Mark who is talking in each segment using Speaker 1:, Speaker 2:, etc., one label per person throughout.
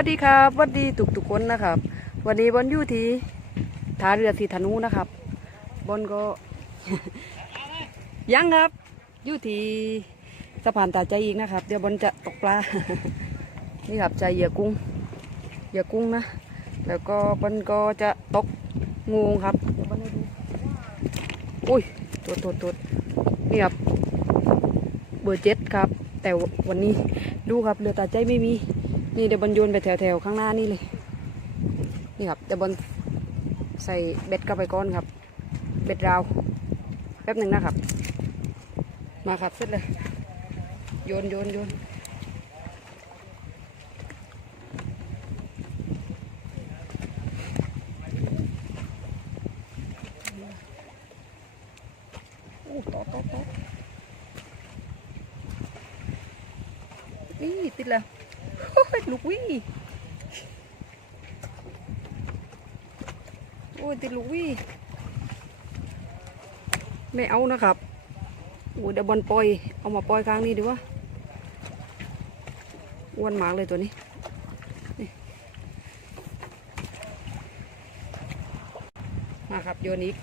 Speaker 1: วัสดีครับสวัสดีทุกทุกๆคนนะครับ วันนี้บนอยู่ที่ท่าเรือสีธนูนะครับบนก็ยังครับอยู่ที่สะพานตาใจอีกนะครับ เดี๋ยวบนจะตกปลา นี่ครับใจเหยื่อกุ้งเหยื่อกุ้งนะ แล้วก็บนก็จะตกงูครับเดี๋ยวบนให้ดูอุ้ยตัวตัวตัวนี่ครับเบอร์เจ็ดครับ แต่วันนี้ดูครับเรือตาใจไม่มี นี่เดี๋ยวบอลโยนไปแถวๆข้างหน้านี่เลย นี่ครับเดี๋ยวบอลใส่เบ็ดเข้าไปก้อนครับ เบ็ดราวแป๊บหนึ่งนะครับ มาครับเสร็จเลย โยนโยนโยนโอ้ต่อต่อต่อนี่ติดแล้ว ลูกวี่โอ้ยติดลูกวี่ไม่เอานะครับโอ้ยเดี๋ยวบอลปล่อย เอามาปล่อยข้างนี้ดีว่าอ้วนมากเลยตัวนี้มาครับโยนอีก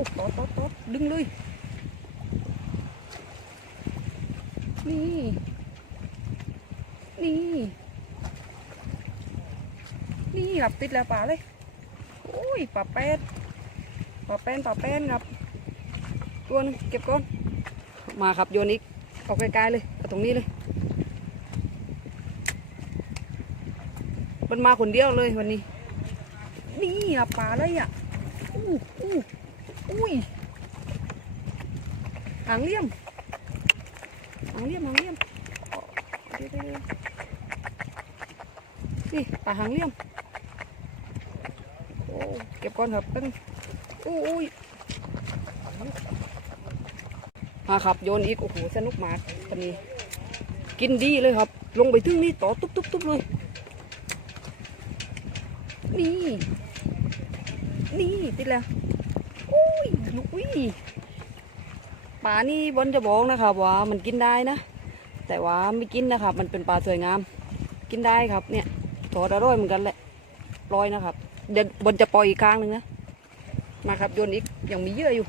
Speaker 1: โอ้ตอดตอดตอดดึงเลยนี่ นี่ นี่ครับติดแล้วป่าเลยโอ้ยป่าแป้นป่าแป้นป่าแป้นครับตัวนึงเก็บก่อนมาครับโยนอีกเอาไกลๆเลยเอาตรงนี้เลย มันมาคนเดียวเลยวันนี้ นี่อะป่าเลยอะอู้อู้ อุ้ยหางเลี่ยมหางเลี่ยมหางเลี่ยมนี่ปลาหางเลี่ยมโอ้เก็บก่อนครับแป๊บนึงอู้อุ้ยมาครับโยนอีกโอ้โหสนุกมากตอนนี้ กินดีเลยครับ ลงไปถึงนี่ต่อตุ๊บตุ๊บตุ๊บเลยนี่ นี่ติดแล้ว ยลูกวิปลานี่บนจะบอกนะครับว่ามันกินได้นะ แต่ว่าไม่กินนะครับ มันเป็นปลาสวยงาม กินได้ครับเนี่ยทอดอร่อยเหมือนกันแหละลอยนะครับ เดี๋ยวบนจะปล่อยอีกครั้งหนึ่งนะมาครับโยนอีกยังมีเยอะอยู่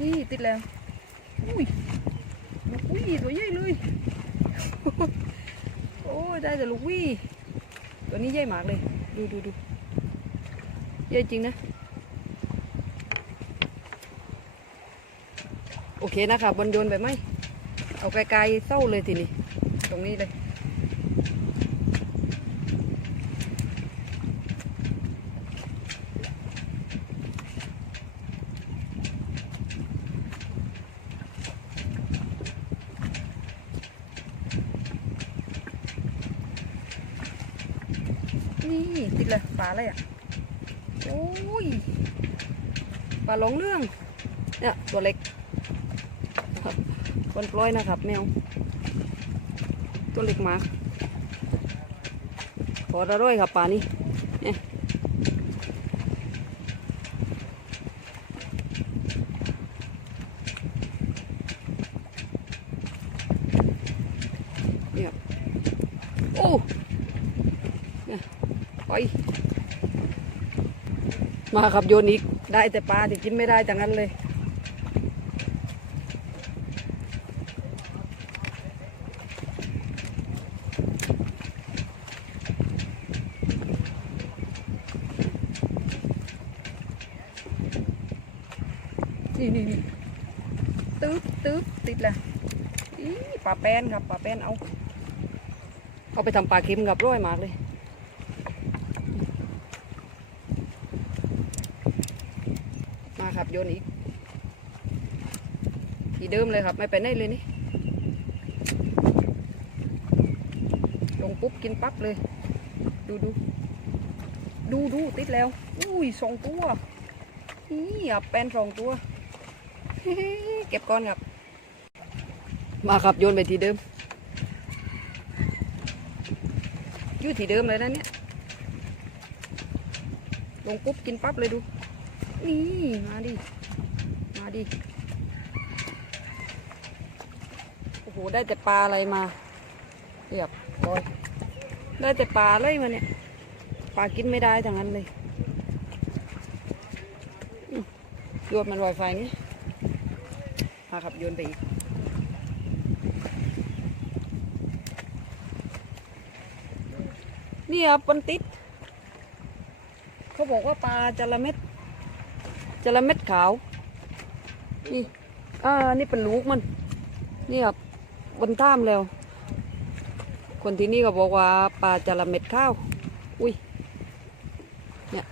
Speaker 1: นี่ติดแล้ว ตัวใหญ่เลย โอ้ได้แต่ลูกวี่ตัวนี้ใหญ่มากเลย ดูดูดูใหญ่จริงนะ โอเคนะคะบบอลโยนไปไหมเอาไกลๆเศร้าเลยทีนี้ ตรงนี้เลย นี่ติดเลยปลาอะไรอะโอ้ยปลาหลงเรื่องเนี่ยตัวเล็กคนปล่อยนะครับ แมว ตัวเล็กมากพอระร่อยครับปลานี้เนี่ยโอ้ ไปมาครับโยนอีกได้แต่ปลาที่กินไม่ได้จังนั้นเลยนี่นี่นี่ตึ๊บตึ๊บติดละปลาแป้นครับปลาแป้นเอา เอาไปทำปลาเค็มกับร้อยมากเลย มาครับ โยนอีกทีเดิมเลยครับไม่ไปไหนเลยนี่ลงปุ๊บกินปั๊บเลย ดูดูดูดูติดแล้ว อุ้ยสองตัวนี่อะแป้นสองตัวเก็บก้อนครับ มาครับโยนไปที่เดิมอยู่ที่เดิมเลยนะเนี่ยลงปุ๊บกินปั๊บเลยดู นี่ มาดิ มาดิ โอ้โห ได้แต่ปลาอะไรมาเรียบร้อย ได้แต่ปลาเลยมาเนี่ย ปลากินไม่ได้ทั้งนั้นเลยอืมโยนมันลอยไฟนี่มาครับโยนไปอีกนี่ครับมันติด เขาบอกว่าปลาจระเม็ด จระเม็ดขาว นี่ อ่า นี่เป็นลูกมัน นี่ครับบนท่ามแล้ว คนที่นี่ก็บอกว่าปลาจระเม็ดข้าว อุ้ย เนี่ย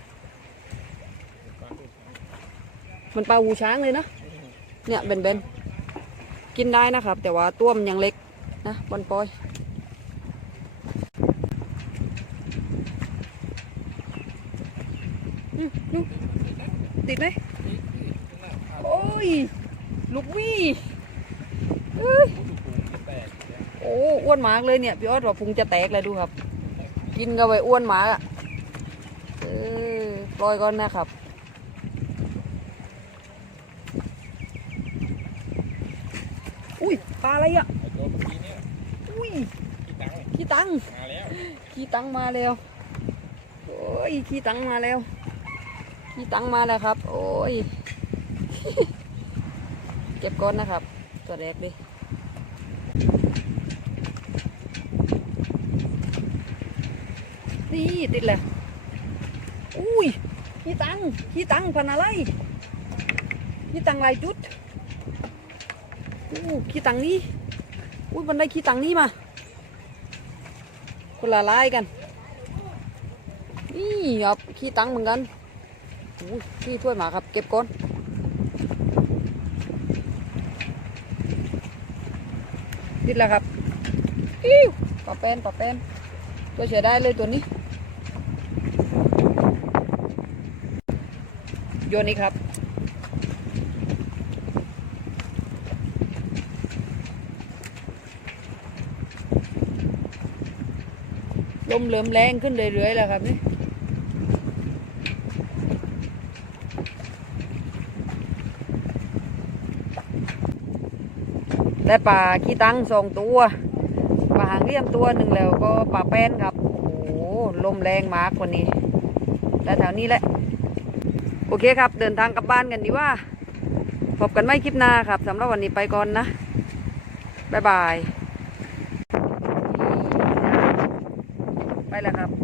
Speaker 1: มันปลาหูช้างเลยนะ เนี่ยเบนเบนกินได้นะครับ แต่ว่าตัวมันยังเล็กนะบนปอย อืมดู ติดไหมโอ้ย ลูกวี่เอ้ยโอ้อ้วนหมากเลยเนี่ยพี่ออดว่าพุงจะแตกเลยดูครับ กินก็ไปอ้วนหมากอะเออปล่อยก่อนนะครับอุ้ยปลาอะไรอะ
Speaker 2: ไอ้ตัวเมื่อกี้เนี่ย
Speaker 1: อุ้ย
Speaker 2: กี่ตังค์
Speaker 1: ขี้ตัง
Speaker 2: มาแล้ว
Speaker 1: ขี้ตังมาแล้วโอ้ยขี้ตังมาแล้ว ขี้ตังมาแล้วครับ โอ้ย เก็บก้อนนะครับ ตัวแรกดินี่ติดเลยอุ้ยขี้ตังขี้ตังพันอะไรขี้ตังลายจุดอู้ขี้ตังนี้อุ้ยมันได้ขี้ตังนี้มา คนละลายกัน นี่ครับขี้ตังเหมือนกัน อู้ขี้ถ้วยหมาครับ เก็บก่อนติดแล้วครับอิ้วปลาแป้นปลาแป้นตัวเสียได้เลยตัวนี้ โยนอีกครับลมเริ่มแรงขึ้นเรื่อยๆแล้วครับนี่ ได้ปลาขี้ตังสองตัวปลาหางเลี่ยมตัวหนึ่งแล้วก็ปลาแป้นครับ โอ้โหลมแรงมากว่านี้แต่แถวนี้แหละ โอเคครับ เดินทางกลับบ้านกันดีว่า พบกันไม่คลิปหน้าครับสำหรับวันนี้ไปก่อนนะ บ๊ายบาย ไปแล้วครับ